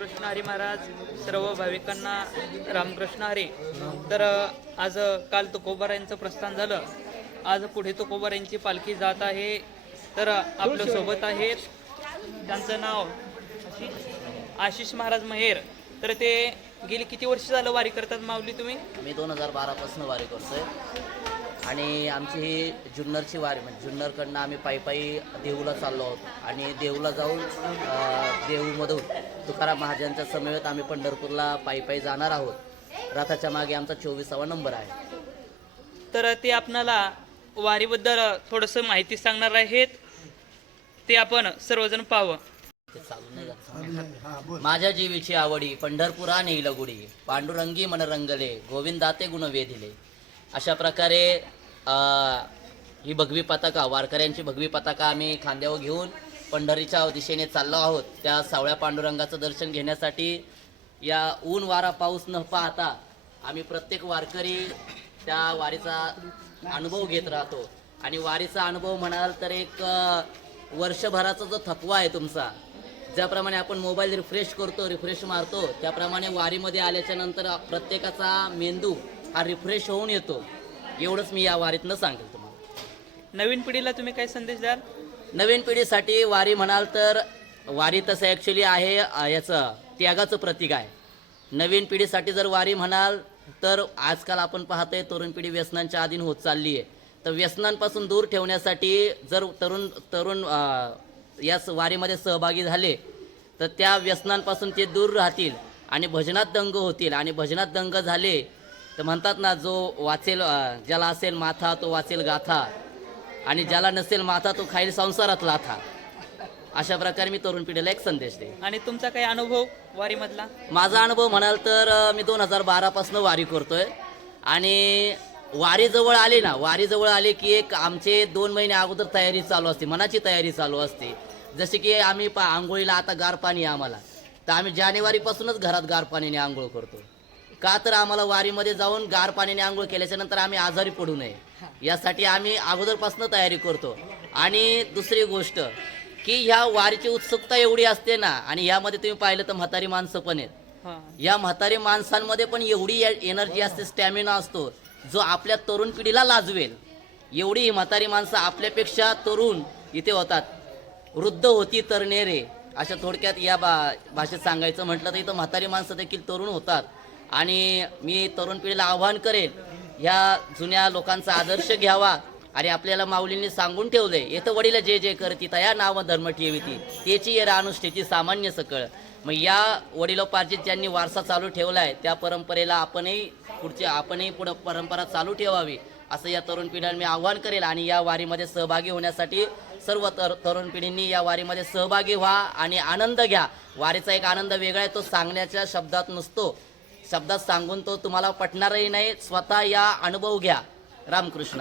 रामकृष्ण हरी महाराज. सर्व भाविकांना रामकृष्ण हरी. तर आज काल तुकोबार यांचं प्रस्थान झालं. आज पुढे तुकोबार यांची पालखी जात आहे. तर आपल्या सोबत आहेत, त्यांचं नाव आशिष महाराज महेर. तर ते गेली किती वर्ष झालं वारी करतात माऊली तुम्ही? मी 2012 पासून वारी करतोय आणि आमची ही जुन्नरची वारी म्हणजे जुन्नरकडनं आम्ही पायी पायी देहूला चाललो आहोत आणि देहूला जाऊन देहूमधून तुकाराम महाराजांच्या समवेत आम्ही पंढरपूरला पायी पायी जाणार आहोत. रथाच्या मागे आमचा 24वा नंबर आहे. तर ते आपणाला वारीबद्दल थोडंसं माहिती सांगणार आहेत, ते आपण सर्वजण पाहावं. ते चालू नाही जात. माझ्या जीवीची आवडी पंढरपुरा नेईल गुडी, पांडुरंगी मन रंगले, गोविंदाते गुण वेधिले. अशा प्रकारे ही भगवी पताका, वारकऱ्यांची भगवी पताका आम्ही खांद्यावर घेऊन पंढरीच्या दिशेने चाललो आहोत. त्या सावळ्या पांडुरंगाचं दर्शन घेण्यासाठी या ऊन वारा पाऊस न पाहता आम्ही प्रत्येक वारकरी त्या वारीचा अनुभव घेत राहतो. आणि वारीचा अनुभव म्हणाल तर एक वर्षभराचा जो थकवा आहे तुमचा, ज्याप्रमाणे आपण मोबाईल रिफ्रेश मारतो, त्याप्रमाणे वारीमध्ये आल्याच्या नंतर प्रत्येकाचा मेंदू हा रिफ्रेश होऊन येतो. एवढंच मी या वारीतनं सांगेल तुम्हाला. नवीन पिढीला तुम्ही काय संदेश द्याल? नवीन पिढीसाठी वारी म्हणाल तर वारी तसं ॲक्च्युली आहे याचं त्यागाचं प्रतीक आहे. नवीन पिढीसाठी जर वारी म्हणाल तर आजकाल आपण पाहतोय तरुण पिढी व्यसनांच्या अधीन होत चालली आहे. तर व्यसनांपासून दूर ठेवण्यासाठी जर तरुण याच वारीमध्ये सहभागी झाले तर त्या व्यसनांपासून ते दूर राहतील आणि भजनात दंग होतील. आणि भजनात दंग झाले तर म्हणतात ना, जो वाचेल ज्याला असेल माथा तो वाचेल गाथा, आणि ज्याला नसेल माथा तो खाईल संसारात लाथा. अशा प्रकारे मी तरुण पिढीला एक संदेश देईन. आणि तुमचा काही अनुभव वारीमधला? माझा अनुभव म्हणाल तर मी 2012 पासून वारी करतोय. आणि वारी जवळ आले की एक आमचे 2 महिने अगोदर तयारी चालू असते, मनाची तयारी चालू असते. जसे की आम्ही आंघोळीला आता गार पाणी आहे आम्हाला, तर आम्ही जानेवारीपासूनच घरात गार पाण्याने आंघोळ करतो. का तर आम्हाला वारीमध्ये जाऊन गार पाण्याने आंघोळ केल्याच्या नंतर आम्ही आजारी पडू नये यासाठी आम्ही अगोदरपासून तयारी करतो. आणि दुसरी गोष्ट की ह्या वारीची उत्सुकता एवढी असते ना, आणि यामध्ये तुम्ही पाहिलं तर म्हातारी माणसं पण आहेत. या म्हातारी माणसांमध्ये पण एवढी एनर्जी असते, स्टॅमिना असतो, जो आपल्या तरुण पिढीला लाजवेल. एवढी ही म्हातारी माणसं आपल्यापेक्षा तरुण इथे होतात. वृद्ध होती तरणेरे, अशा थोडक्यात या भाषेत सांगायचं म्हटलं तर इथं म्हातारी माणसं देखील तरुण होतात. आणि मी तरुण पिढीला आव्हान करेन, ह्या जुन्या लोकांचा आदर्श घ्यावा. आणि आपल्याला माऊलींनी सांगून ठेवले, येतं वडील जे जे करती तया नाव धर्म ठेविती, त्याची ये अनुष्ठेची सामान्य सकळ. मग या वडिलोपार्जित ज्यांनी वारसा चालू ठेवला आहे त्या परंपरेला आपणही पुढं परंपरा चालू ठेवावी असं या तरुण पिढीला मी आव्हान करेल. आणि या वारीमध्ये सहभागी होण्यासाठी सर्व तरुण पिढींनी या वारीमध्ये सहभागी व्हा आणि आनंद घ्या. वारीचा एक आनंद वेगळा आहे, तो सांगण्याच्या शब्दात नसतो. शब्दात सांगून तो तुम्हाला पटणारही नाही, स्वतः या अनुभव घ्या. रामकृष्ण.